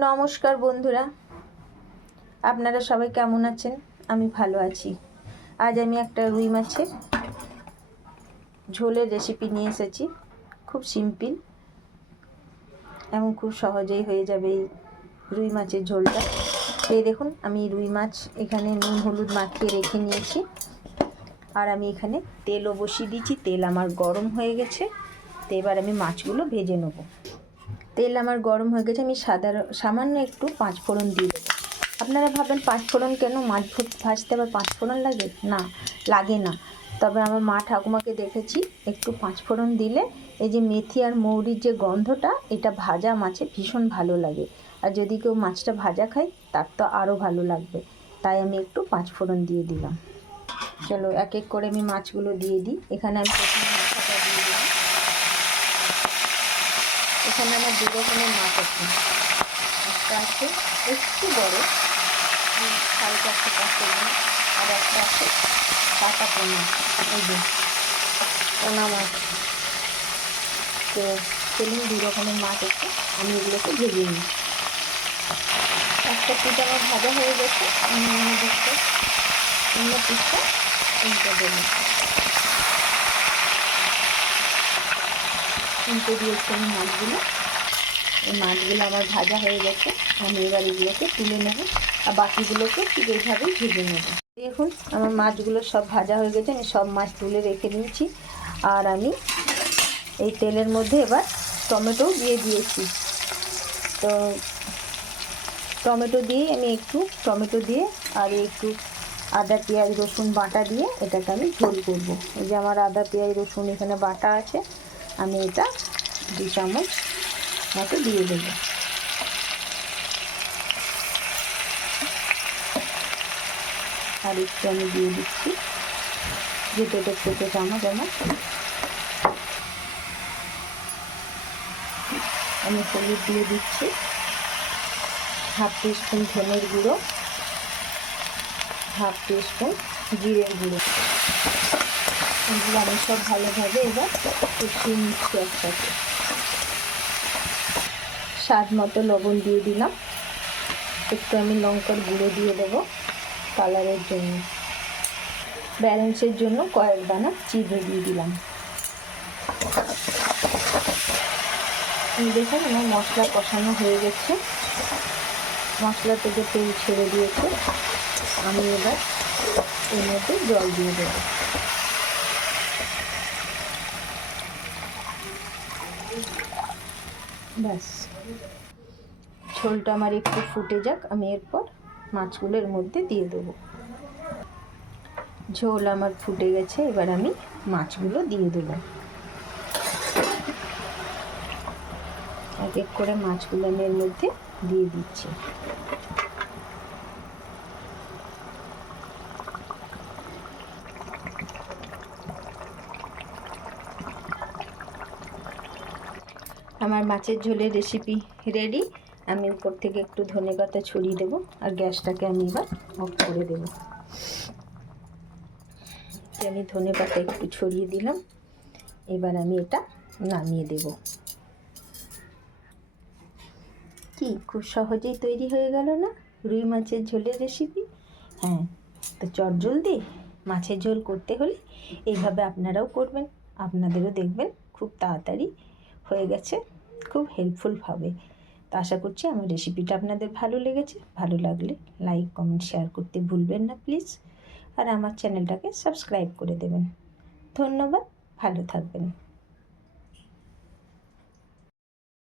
নমস্কার বন্ধুরা। আপনারা সবাই কেমন আছেন? আমি ভালো আছি। আজ আমি একটা রুই মাছের ঝোলের রেসিপি নিয়ে এসেছি। খুব সিম্পল এবং খুব সহজেই হয়ে যাবে এই রুই মাছের ঝোলটা। এই দেখুন, আমি রুই মাছ এখানে নুন, হলুদ মাখিয়ে রেখে নিয়েছি। আর আমি এখানে তেলও বসিয়ে দিয়েছি। তেল আমার গরম হয়ে গেছে। তো এবার আমি মাছগুলো ভেজে নেব। তেল আমার গরম হয়ে গেছে, আমি সাধারণ সামান্য একটু পাঁচ ফোড়ন দিয়ে দেবো। আপনারা ভাবেন পাঁচ ফোড়ন কেন? মাছ ভাজতে আবার পাঁচ ফোড়ন লাগে? না লাগে না। তবে আমার মা ঠাকুমাকে দেখেছি, একটু পাঁচ ফোড়ন দিলে এই যে মেথি আর মৌরির যে গন্ধটা, এটা ভাজা মাছে ভীষণ ভালো লাগে। আর যদি কেউ মাছটা ভাজা খায়, তার তো আরও ভালো লাগবে। তাই আমি একটু পাঁচ ফোড়ন দিয়ে দিলাম। চলো, এক এক করে আমি মাছগুলো দিয়ে দিই। এখানে আমি প্রথমে মাথাটা দিয়ে দিলাম এখানে আমার দু রকমের মাছ আছে। একটা আছে একটু বড় সাড়ে চারশো পাঁচশো গ্রাম আর একটা আছে পাতা পোনা, এই যে পোনা মাছ। তো সেদিন দু রকমের মাছ আছে, আমি এগুলোকে ভেজে নিই। একটা পিঠ আমার ভাজা হয়ে গেছে অন্য দিকটা অন্য পিঠটা এইটা দেবো। উল্টে দিয়েছি আমি মাছগুলো। এই মাছগুলো আমার ভাজা হয়ে গেছে। আমি এবার এগুলোকে তুলে নেব আর বাকিগুলোকে ঠিক এইভাবেই ভেজে নেব। দেখুন, আমার মাছগুলো সব ভাজা হয়ে গেছে। আমি সব মাছ তুলে রেখে দিয়েছি। আর আমি এই তেলের মধ্যে এবার টমেটো দিয়ে দিয়েছি। তো টমেটো দিয়ে আমি একটু টমেটো দিয়ে আর একটু আদা, পেঁয়াজ, রসুন বাটা দিয়ে এটাকে আমি ঝোল করব। এই যে আমার আদা, পেঁয়াজ, রসুন এখানে বাটা আছে। আমি এটা দু চামচ মতো দিয়ে দেবো। আর একটু আমি দিয়ে দিচ্ছি। এটা ছোটো চামচ আমার। আমি হলুদ দিয়ে দিচ্ছি। হাফ টিস্পুন ধনের গুঁড়ো। হাফ টিস্পুন জিরের গুঁড়ো। এগুলো আমি সব ভালোভাবে এবার কষিয়ে নিচ্ছি একসাথে। স্বাদ মতো লবণ দিয়ে দিলাম। একটু আমি লঙ্কার গুঁড়ো দিয়ে দেবো কালারের জন্য। ব্যালেন্সের জন্য কয়েক দানা চিড়ে দিয়ে দিলাম। দেখুন, আমার মশলা কষানো হয়ে গেছে। মশলা থেকে তেল ছেড়ে দিয়েছে। আমি এবার এর মধ্যে জল দিয়ে দেবো। ব্যাস। ঝোলটা আমার একটু ফুটে যাক, আমি এরপর মাছগুলোর মধ্যে দিয়ে দেব। ঝোল আমার ফুটে গেছে, এবার আমি মাছগুলো দিয়ে দেবো এক এক করে মাছগুলো আমি এর মধ্যে দিয়ে দিচ্ছি। আমার মাছের ঝোলের রেসিপি রেডি আমি উপর থেকে একটু ধনে পাতা ছড়িয়ে দেবো আর গ্যাসটাকে আমি এবার অফ করে দেবো। আমি ধনে পাতা একটু ছড়িয়ে দিলাম, এবার আমি এটা নামিয়ে দেব। কি, খুব সহজেই তৈরি হয়ে গেল না? রুই মাছের ঝোলের রেসিপি হ্যাঁ তো চট জলদি মাছের ঝোল করতে হলে এইভাবে আপনারাও করবেন, আপনাদেরও দেখবেন খুব তাড়াতাড়ি হয়ে গেছে। খুব হেল্পফুল হবে তো আশা করছি আমার রেসিপিটা আপনাদের ভালো লেগেছে। ভালো লাগলে লাইক কমেন্ট শেয়ার করতে ভুলবেন না প্লিজ আর আমার চ্যানেলটাকে সাবস্ক্রাইব করে দেবেন। ধন্যবাদ। ভালো থাকবেন।